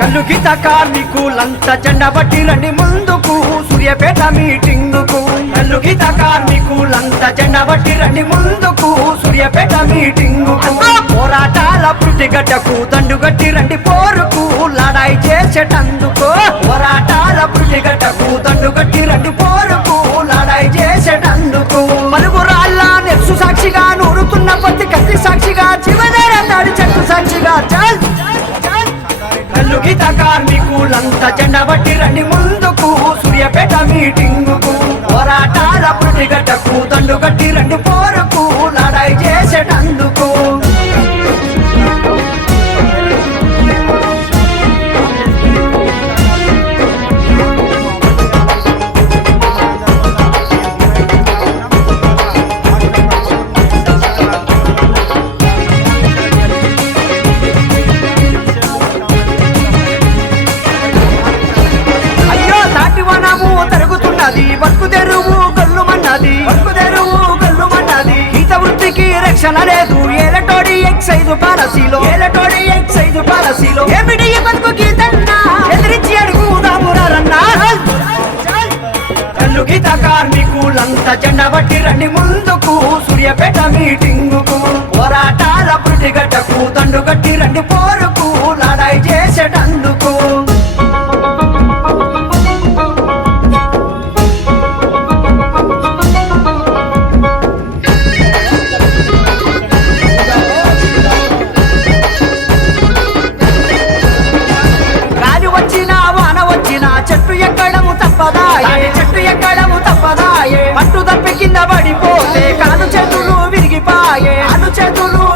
కల్లు గీత కార్మికులంతా జెండా పట్టి రండి ముందుకు సూర్యాపేట మీటింగుకు కల్లు గీత కార్మికులంతా జెండా పట్టి రండి ముందుకు సూర్యాపేట మీటింగుకు పోరాటాల పురిటిగడ్డకు దండుగట్టి రండి పోరుకు లడాయి చేసేటందుకు పోరాటాల పురిటిగడ్డకు దండుగట్టి రండి పోరుకు లడాయి చేసేటందుకు మరుగురాళ్ళ నెక్సు సాక్షిగా నూరుతున్న పత్తి కత్తి సాక్షిగా చివదేర తాడి చెట్టు సాక్షిగా చల్ కల్లు గీత కార్మికులంతా జెండా పట్టి రండి ముందుకు సూర్యాపేట మీటింగుకు పోరాటాల పురిటిగడ్డకు దండుగట్టి రండి పోరుకు లడాయి చేసేటందుకు బతుకు తెరువు గల్లుమన్నది బతుకు తెరువు గల్లుమన్నది ఈత వృత్తికి రక్షణ లేదు ఏలటోడి ఎక్సైజు పాలసీలో ఏమిటి బతుకు గీతన్నా ఎదిరించి అడుగుదామురన్నా కల్లు గీత కార్మికులంతా జెండా పట్టి రండి ముందుకు సూర్యాపేట మీటింగుకు పోరాటాల పురిటిగడ్డకు దండుగట్టి రండి పోరుకు లడాయి చేసేటందుకు చెట్టు ఎక్కడము తప్పదాయే పట్టు తప్పి కింద పడిపోతే కాలు చేతులు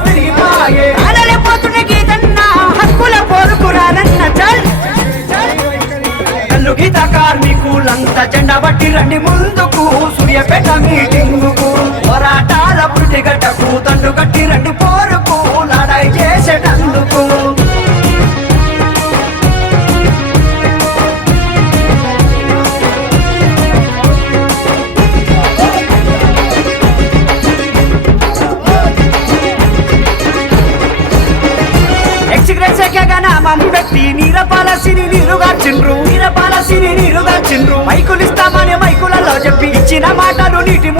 విరిగిపాయే అనలేపోతున్న గీతన్నా హక్కుల పోరుకురారన్న చల్ కల్లు గీత కార్మికులంతా జెండా పట్టి రండి ముందుకు సూర్యాపేట మీటింగుకు పోరాటాల పురిటిగడ్డకు దండుగట్టి రండి పోరుకు లడాయి చేసేటందుకు నామం పెట్టి నీరపాలసిని నీరుగార్చిండ్రు మైకులిస్తామని మైకులలో చెప్పి ఇచ్చిన మాటలు నీటి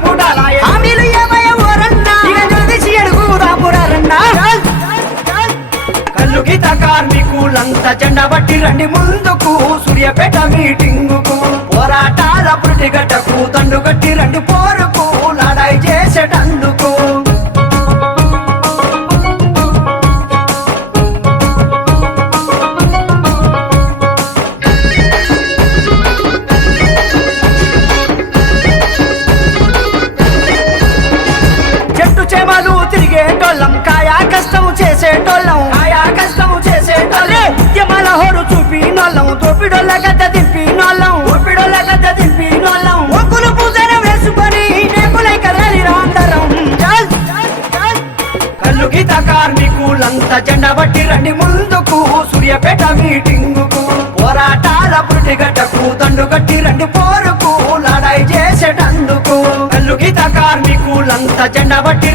మూటాలాయే హామీలు ఏమయ్యవరన్నా ఇక జల్దీసి అడుగుదామురన్నా కల్లు గీత కార్మికులంతా జెండా పట్టి రండి ముందుకు సూర్యాపేట మీటింగుకు పోరాటాల పురిటిగడ్డకు దండుగట్టి రండి పోరుకు లడాయి చేసేటందుకు కాయా కష్టము చేసేటోళ్ళం యమల హోరు చూపినోళ్ళం తోపిడోళ్ళ గద్ద దింపినోళ్ళం ఒక్కులు పూజన వేసుకొని నేపులై కదలిరా అందరం కల్లు గీత కార్మికులంతా జెండా పట్టి రండి ముందుకు సూర్యాపేట మీటింగుకు పోరాటాల పురిటిగడ్డకు దండుగట్టి రండి పోరుకు లడాయి చేసేటందుకు కల్లు గీత కార్మికులంతా జెండా పట్టి